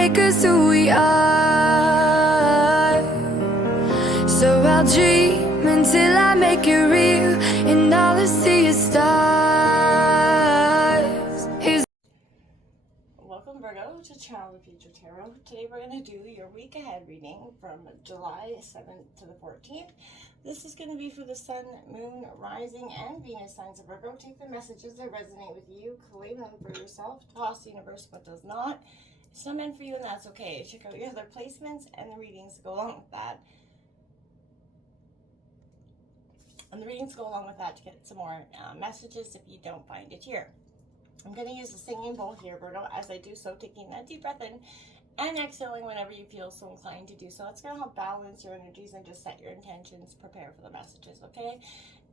make us who we are. So I'll dream until I make it real, and all I see is stars. Welcome, Virgo, to Channel the Future Tarot. Today we're going to do your week ahead reading from July 7th to the 14th. This is going to be for the Sun, Moon, Rising, and Venus signs of Virgo. Take the messages that resonate with you, claim them for yourself, toss the universe what does not. It's not meant for you, and that's okay. Check out your other placements and the readings that go along with that. And the readings go along with that to get some more messages if you don't find it here. I'm going to use a singing bowl here, Virgo, as I do so, taking that deep breath in and exhaling whenever you feel so inclined to do so. It's going to help balance your energies and just set your intentions, prepare for the messages, okay?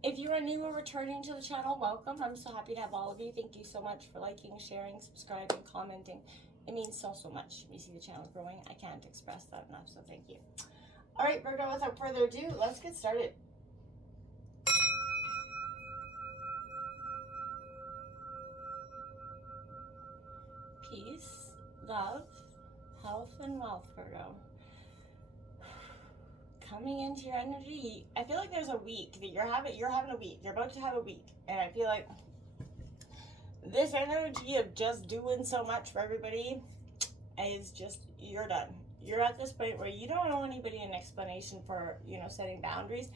If you are new or returning to the channel, welcome. I'm so happy to have all of you. Thank you so much for liking, sharing, subscribing, commenting. It means so, so much. We see the channel growing. I can't express that enough, so thank you. All right, Virgo, without further ado, let's get started. Peace, love, health, and wealth, Virgo. Coming into your energy, I feel like there's a week that you're having a week. You're about to have a week, and I feel like this energy of just doing so much for everybody is just, you're done. You're at this point where you don't owe anybody an explanation for, setting boundaries.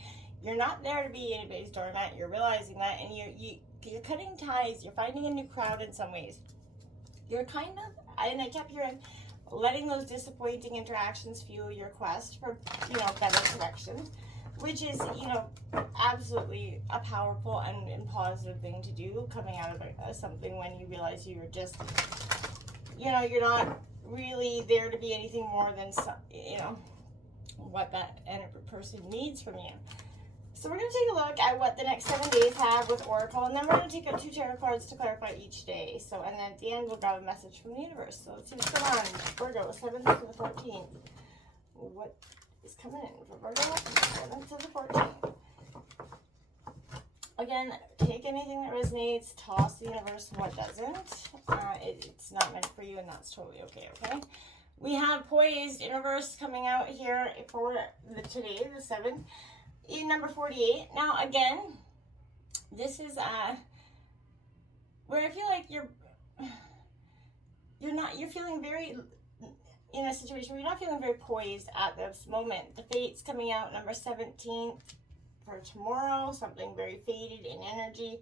You're not there to be anybody's doormat. You're realizing that, and you're cutting ties. You're finding a new crowd in some ways. You're kind of, and I kept hearing, letting those disappointing interactions fuel your quest for, better connection, which is, absolutely a powerful and positive thing to do, coming out of something when you realize you're just, you're not really there to be anything more than, what that person needs from you. So we're going to take a look at what the next 7 days have with Oracle, and then we're going to take out 2 tarot cards to clarify each day. So, and then at the end, we'll grab a message from the universe. So let's see what's going on. Virgo, 7th to the 14th. What is coming in for Virgo, 7th to the 14th? Again, take anything that resonates, toss the universe what doesn't. It's not meant for you, and that's totally okay, okay? We have Poised in reverse coming out here for today, the 7th. In number 48. Now again, this is where I feel like you're feeling very in a situation where you're not feeling very poised at this moment. The Fate's coming out number 17 for tomorrow, something very faded in energy.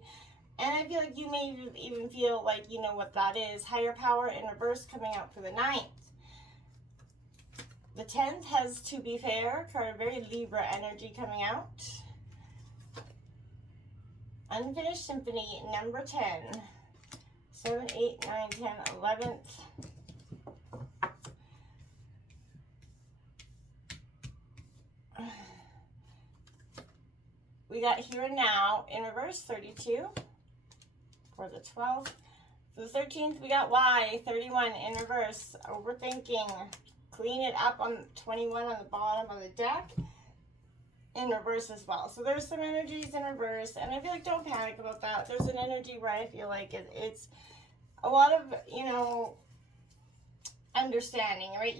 And I feel like you may even feel like you know what that is. Higher Power in reverse coming out for the 9th. The 10th has To Be Fair, card, very Libra energy coming out. Unfinished Symphony, number 10. 7, 8, 9, 10, 11th. We got Here and Now in reverse, 32 for the 12th. For the 13th, we got Why, 31 in reverse, Overthinking. Clean It Up on 21 on the bottom of the deck in reverse as well. So there's some energies in reverse, and I feel like don't panic about that. There's an energy where I feel like it's a lot of, understanding, right?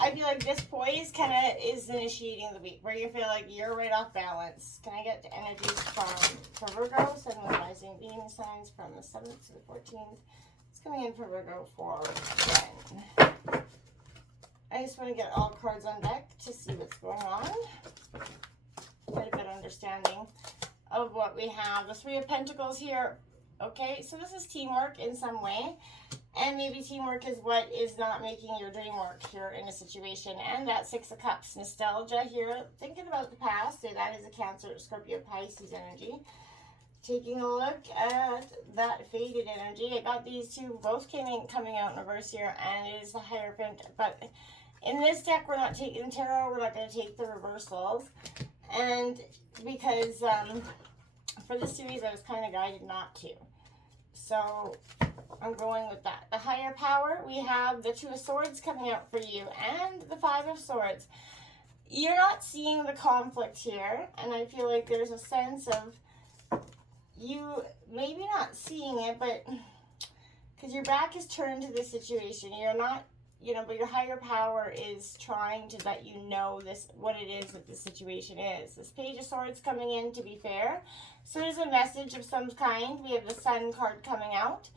I feel like this poise kind of is initiating the week where you feel like you're right off balance. Can I get the energies for Virgo, Sun, Moon, Rising, Venus signs from the 7th to the 14th? Coming in for Virgo for 10. I just want to get all cards on deck to see what's going on. Quite a bit of understanding of what we have. The 3 of Pentacles here. Okay, so this is teamwork in some way. And maybe teamwork is what is not making your dream work here in a situation. And that 6 of Cups. Nostalgia here. Thinking about the past. So that is a Cancer, Scorpio, Pisces energy. Taking a look at that faded energy. I got these two both coming out in reverse here, and it is the Hierophant. But in this deck, we're not taking tarot. We're not going to take the reversals. And because for this series, I was kind of guided not to. So I'm going with that. The Higher Power, we have the 2 of Swords coming out for you, and the 5 of Swords. You're not seeing the conflict here, and I feel like there's a sense of you maybe not seeing it, but because your back is turned to this situation. You're not, but your higher power is trying to let you know what it is that this situation is. This Page of Swords coming in, to be fair. So there's a message of some kind. We have the Sun card coming out.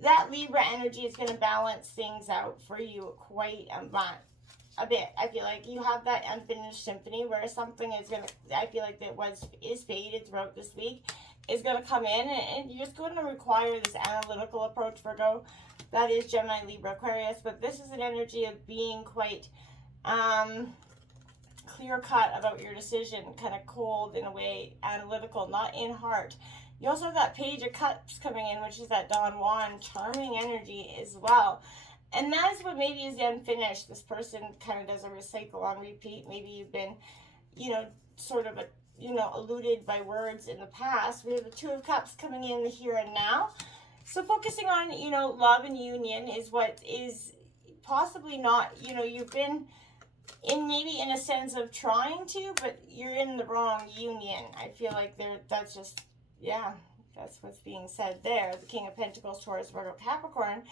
That Libra energy is going to balance things out for you quite a bit. I feel like you have that unfinished symphony where something is going to, I feel like is faded throughout this week, is going to come in, and you're just going to require this analytical approach, Virgo. That is Gemini, Libra, Aquarius, but this is an energy of being quite clear-cut about your decision, kind of cold in a way, analytical, not in heart. You also have that Page of Cups coming in, which is that Don Juan, charming energy as well. And that is what maybe is the unfinished. This person kind of does a recycle on repeat. Maybe you've been, sort of eluded by words in the past. We have the Two of Cups coming in the here and now. So focusing on, love and union is what is possibly not, you've been maybe in a sense of trying to, but you're in the wrong union. I feel like that's just, that's what's being said there. The King of Pentacles, Taurus, Virgo, Capricorn.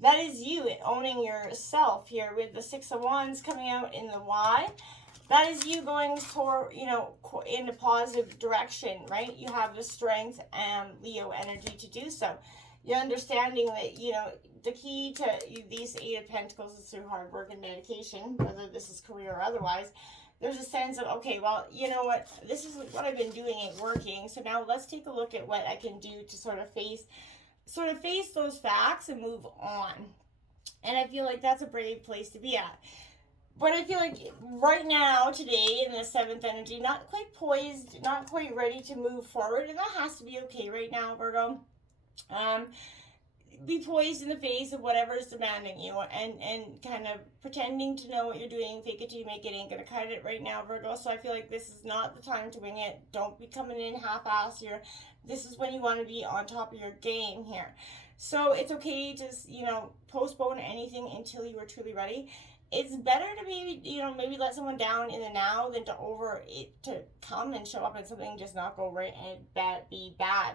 That is you owning yourself here with the Six of Wands coming out in the Y. That is you going for, in a positive direction, right? You have the strength and Leo energy to do so. You're understanding that, the key to these Eight of Pentacles is through hard work and dedication, whether this is career or otherwise. There's a sense of, okay, well, you know what? This is what I've been doing ain't working. So now let's take a look at what I can do to sort of face those facts and move on. And I feel like that's a brave place to be at. But I feel like right now, today, in the 7th energy, not quite poised, not quite ready to move forward. And that has to be okay right now, Virgo. Be poised in the face of whatever is demanding you, and kind of pretending to know what you're doing. Fake it till you make it, ain't gonna cut it right now, Virgo. So I feel like this is not the time to wing it. Don't be coming in half-ass here. This is when you want to be on top of your game here. So it's okay to, postpone anything until you are truly ready. It's better to maybe let someone down in the now than to come and show up and something just not go right and be bad.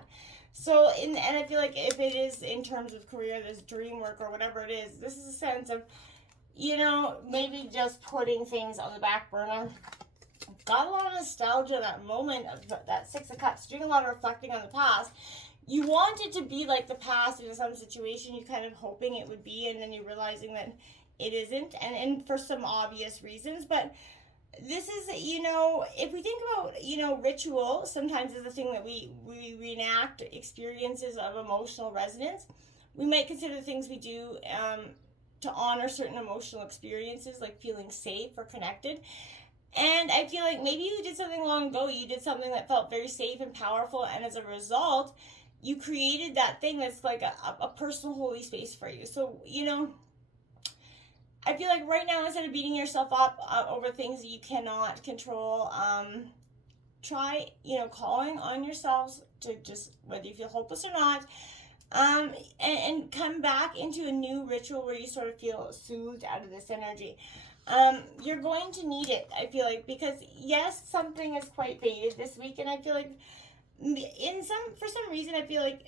So, and I feel like if it is in terms of career, this dream work or whatever it is, this is a sense of, maybe just putting things on the back burner. Got a lot of nostalgia, that moment of that Six of Cups, doing a lot of reflecting on the past. You want it to be like the past in some situation, you're kind of hoping it would be, and then you're realizing that it isn't, and for some obvious reasons. But this is, if we think about, ritual, sometimes is a thing that we reenact experiences of emotional resonance. We might consider the things we do to honor certain emotional experiences, like feeling safe or connected. And I feel like maybe you did something long ago, you did something that felt very safe and powerful, and as a result, you created that thing that's like a personal holy space for you. So, I feel like right now, instead of beating yourself up over things that you cannot control, try, calling on yourselves to just, whether you feel hopeless or not, and come back into a new ritual where you sort of feel soothed out of this energy. You're going to need it, I feel like, because yes, something is quite faded this week, and I feel like for some reason, I feel like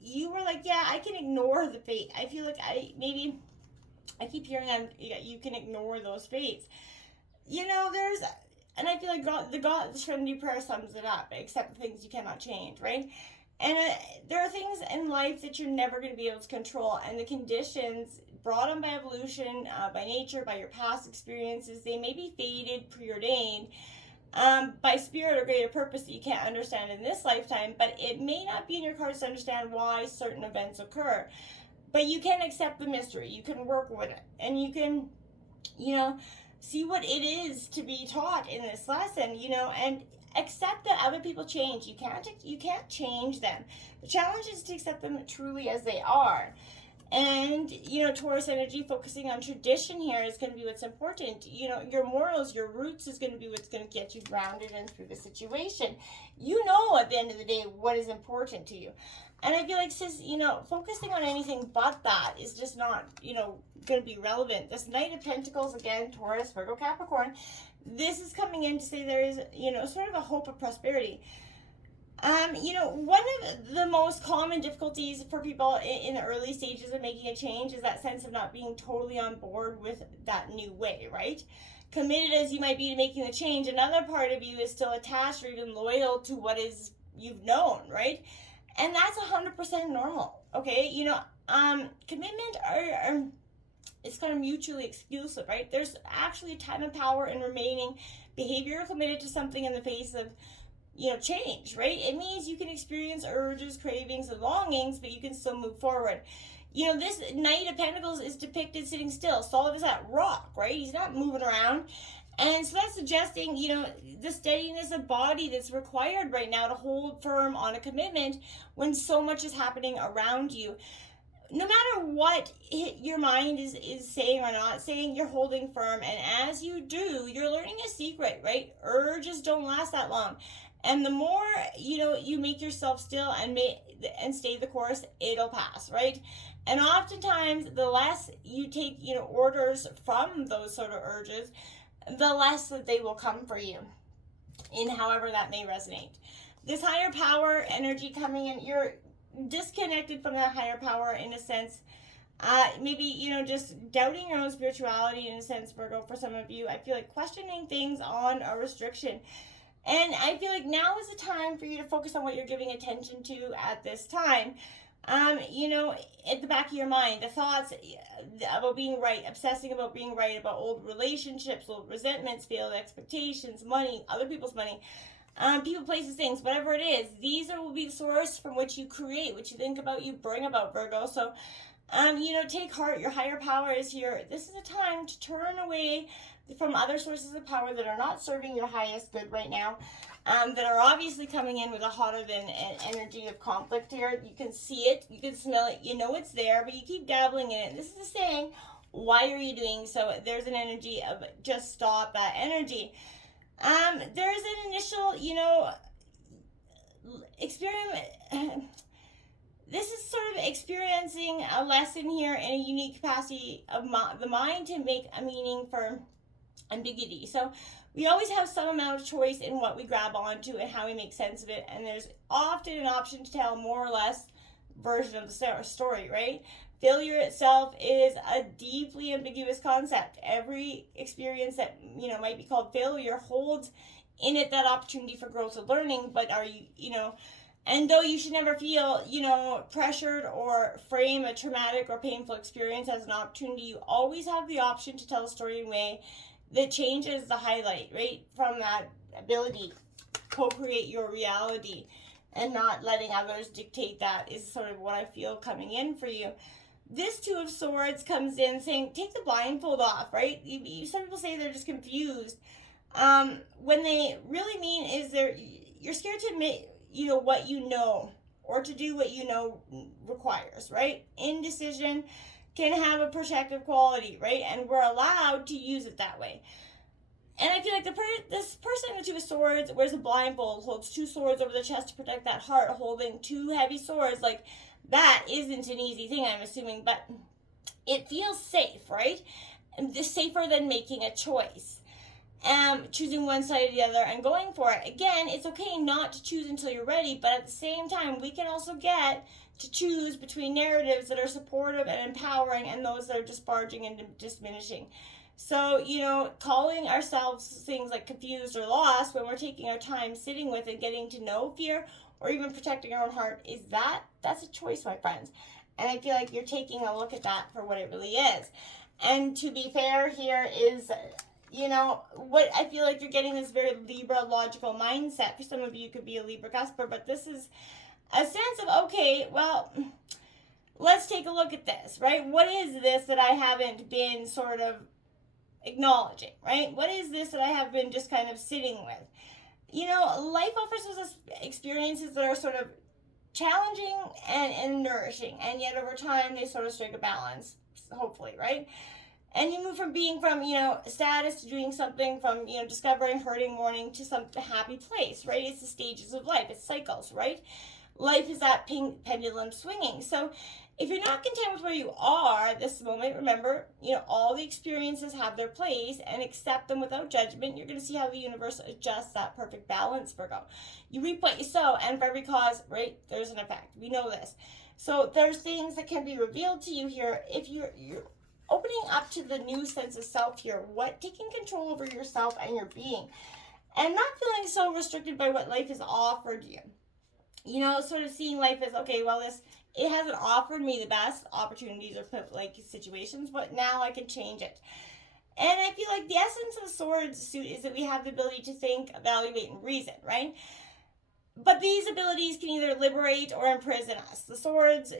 you were like, yeah, I can ignore the fate. I feel like I keep hearing you can ignore those fates. And I feel like the Trinity prayer sums it up, accept the things you cannot change, right? And there are things in life that you're never going to be able to control, and the conditions brought on by evolution, by nature, by your past experiences, they may be fated, preordained, by spirit or greater purpose that you can't understand in this lifetime, but it may not be in your cards to understand why certain events occur. But you can accept the mystery, you can work with it, and you can, see what it is to be taught in this lesson, and accept that other people change. You can't change them. The challenge is to accept them truly as they are. And, Taurus energy, focusing on tradition here is going to be what's important. Your morals, your roots is going to be what's going to get you grounded and through the situation. At the end of the day, what is important to you. And I feel like, sis, focusing on anything but that is just not, going to be relevant. This Knight of Pentacles, again, Taurus, Virgo, Capricorn, this is coming in to say there is, sort of a hope of prosperity. One of the most common difficulties for people in the early stages of making a change is that sense of not being totally on board with that new way, right? Committed as you might be to making the change, another part of you is still attached or even loyal to what is you've known, right? And that's 100% normal, okay? Commitment are it's kind of mutually exclusive, right? There's actually a time and power in remaining behavior committed to something in the face of change, right? It means you can experience urges, cravings, and longings, but you can still move forward. This Knight of Pentacles is depicted sitting still, solid as that rock, right? He's not moving around. And so that's suggesting, the steadiness of body that's required right now to hold firm on a commitment when so much is happening around you. No matter what your mind is saying or not saying, you're holding firm. And as you do, you're learning a secret, right? Urges don't last that long. And the more, you make yourself still and stay the course, it'll pass, right? And oftentimes, the less you take, orders from those sort of urges, the less that they will come for you in however that may resonate. This higher power energy coming in, you're disconnected from that higher power in a sense. Maybe, just doubting your own spirituality in a sense, Virgo, for some of you. I feel like questioning things on a restriction. And I feel like now is the time for you to focus on what you're giving attention to at this time. At the back of your mind, the thoughts about being right, obsessing about being right, about old relationships, old resentments, failed expectations, money, other people's money, people, places, things, whatever it is. These will be the source from which you create, what you think about, you bring about, Virgo. So, take heart. Your higher power is here. This is a time to turn away from other sources of power that are not serving your highest good right now, that are obviously coming in with a hotter than energy of conflict here. You can see it, you can smell it, it's there, but you keep dabbling in it. This is a saying, why are you doing so? There's an energy of just stop that energy. There's an initial, experiment. This is sort of experiencing a lesson here in a unique capacity of the mind to make a meaning for ambiguity. So we always have some amount of choice in what we grab onto and how we make sense of it, and there's often an option to tell more or less version of the story, right? Failure itself is a deeply ambiguous concept. Every experience that might be called failure holds in it that opportunity for growth and learning. But are you and though you should never feel pressured or frame a traumatic or painful experience as an opportunity, you always have the option to tell a story in a way that changes the highlight, right? From that ability to co-create your reality and not letting others dictate that is sort of what I feel coming in for you. This Two of Swords comes in saying, take the blindfold off, right? Some people say they're just confused. When they really mean is you're scared to admit, what you know, or to do what requires, right? Indecision can have a protective quality, right? And we're allowed to use it that way. And I feel like this person with Two of Swords wears a blindfold, holds two swords over the chest to protect that heart, holding two heavy swords. Like, that isn't an easy thing, I'm assuming, but it feels safe, right? And this safer than making a choice. Choosing one side or the other and going for it. Again, it's okay not to choose until you're ready, but at the same time, we can also get to choose between narratives that are supportive and empowering and those that are disparaging and diminishing. So, calling ourselves things like confused or lost when we're taking our time sitting with and getting to know fear or even protecting our own heart, that's a choice, my friends. And I feel like you're taking a look at that for what it really is. And to be fair, here is, what I feel like you're getting this very Libra logical mindset. For some of you, could be a Libra cusper, but this is a sense of, okay, well, let's take a look at this, right? What is this that I haven't been sort of acknowledging, right? What is this that I have been just kind of sitting with? Life offers us experiences that are sort of challenging and nourishing, and yet over time they sort of strike a balance, hopefully, right? And you move from being status to doing something, from discovering, hurting, mourning to some happy place, right? It's the stages of life, it's cycles, right? Life is that pendulum swinging. So If you're not content with where you are this moment, remember, all the experiences have their place, and accept them without judgment. You're going to see how the universe adjusts that perfect balance, Virgo. You reap what you sow, and for every cause, right, there's an effect. We know this. So there's things that can be revealed to you here if you're opening up to the new sense of self here. Taking control over yourself and your being, and not feeling so restricted by what life has offered you. Sort of seeing life as, okay, well, it hasn't offered me the best opportunities or situations, but now I can change it. And I feel like the essence of the Swords suit is that we have the ability to think, evaluate, and reason, right? But these abilities can either liberate or imprison us. The Swords,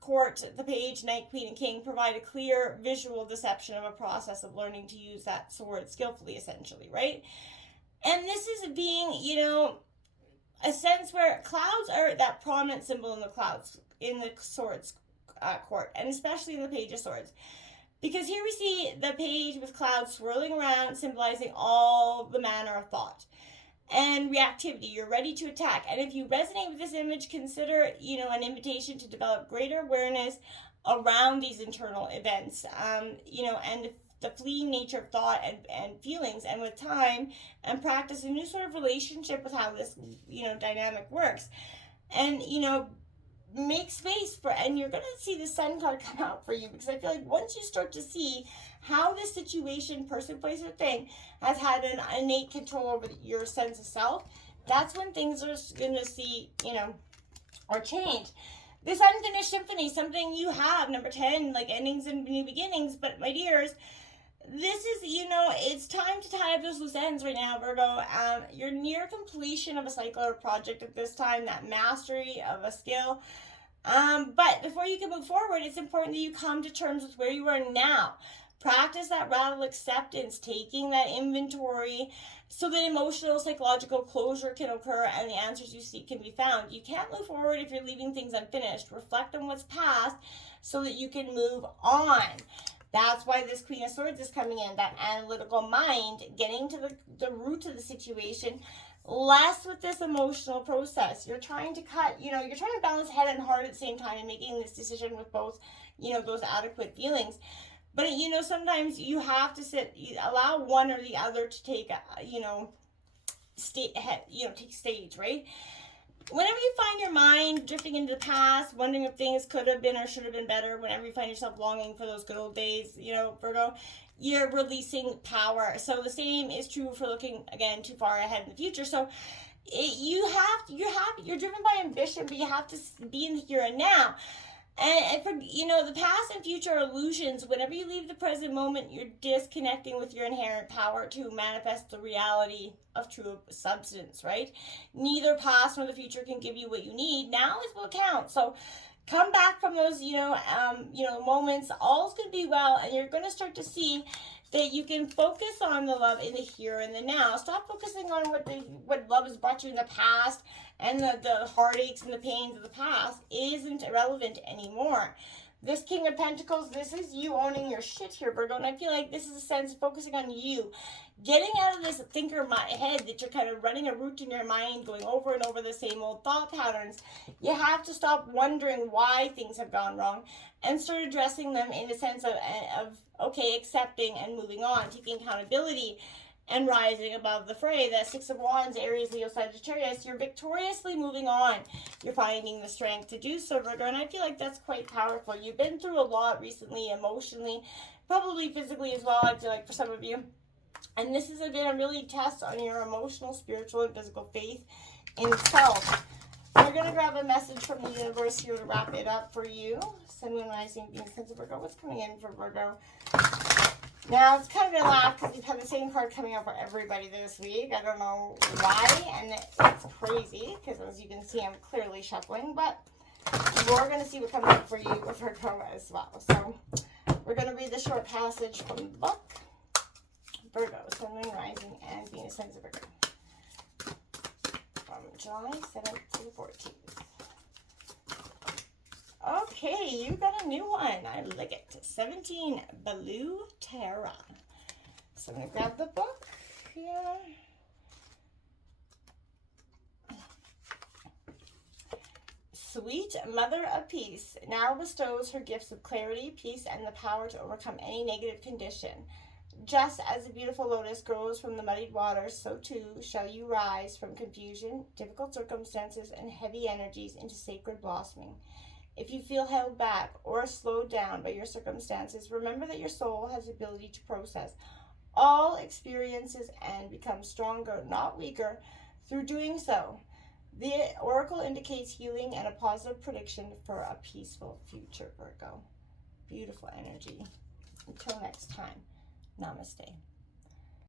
Court, the Page, Knight, Queen, and King provide a clear visual deception of a process of learning to use that sword skillfully, essentially, right? And this is being, a sense where clouds are that prominent symbol in the Swords Court, and especially in the Page of Swords. Because here we see the page with clouds swirling around, symbolizing all the manner of thought and reactivity. You're ready to attack. And if you resonate with this image, consider, an invitation to develop greater awareness around these internal events, and the fleeting nature of thought and feelings. And with time and practice, a new sort of relationship with how this, dynamic works. And, make space for, and you're going to see the Sun card come out for you, because I feel like once you start to see how this situation, person, place, or thing has had an innate control over your sense of self, that's when things are going to see, or change. This unfinished symphony, something you have, number 10, like endings and new beginnings. But my dears, this is, it's time to tie up those loose ends right now, Virgo. You're near completion of a cycle or project at this time, that mastery of a skill. But before you can move forward, it's important that you come to terms with where you are now. Practice that radical acceptance, taking that inventory so that emotional, psychological closure can occur and the answers you seek can be found. You can't move forward if you're leaving things unfinished. Reflect on what's past so that you can move on. That's why this Queen of Swords is coming in, that analytical mind, getting to the root of the situation, less with this emotional process. You're trying to you're trying to balance head and heart at the same time and making this decision with both, those adequate feelings. But, sometimes you have to allow one or the other to take, take stage, right? Whenever you find your mind drifting into the past, wondering if things could have been or should have been better, whenever you find yourself longing for those good old days, Virgo, you're releasing power. So the same is true for looking, again, too far ahead in the future. So you're driven by ambition, but you have to be in the here and now. And for, the past and future are illusions. Whenever you leave the present moment, you're disconnecting with your inherent power to manifest the reality of true substance, right? Neither past nor the future can give you what you need. Now is what counts. So come back from those, moments. All's going to be well, and you're going to start to see that you can focus on the love in the here and the now. Stop focusing on what love has brought you in the past, and the heartaches and the pains of the past isn't irrelevant anymore. This King of Pentacles, this is you owning your shit here, Virgo. And I feel like this is a sense of focusing on you. Getting out of this thinker head that you're kind of running a route in your mind, going over and over the same old thought patterns. You have to stop wondering why things have gone wrong and start addressing them in a sense of okay, accepting and moving on, taking accountability and rising above the fray. The Six of Wands, Aries, Leo, Sagittarius, you're victoriously moving on. You're finding the strength to do so, Virgo, and I feel like that's quite powerful. You've been through a lot recently, emotionally, probably physically as well, I feel like, for some of you. And this has been a really test on your emotional, spiritual, and physical faith in self. We're going to grab a message from the universe here to wrap it up for you. Sun, Moon, Rising, Venus, Cancer, Virgo. What's coming in for Virgo? Now, it's kind of a laugh because we've had the same card coming out for everybody this week. I don't know why, and it's crazy because, as you can see, I'm clearly shuffling. But we're going to see what comes up for you with Virgo as well. So we're going to read the short passage from the book. Virgo, Sun, Moon, Rising, and Venus, Cancer, Virgo. From July 7th to the 14th. Okay, you got a new one. I like it. 17 Blue Terra. So I'm going to grab the book here. sweet Mother of Peace now bestows her gifts of clarity, peace, and the power to overcome any negative condition. Just as a beautiful lotus grows from the muddied waters, so too shall you rise from confusion, difficult circumstances, and heavy energies into sacred blossoming. If you feel held back or slowed down by your circumstances, remember that your soul has the ability to process all experiences and become stronger, not weaker, through doing so. The oracle indicates healing and a positive prediction for a peaceful future, Virgo. Beautiful energy. Until next time, namaste.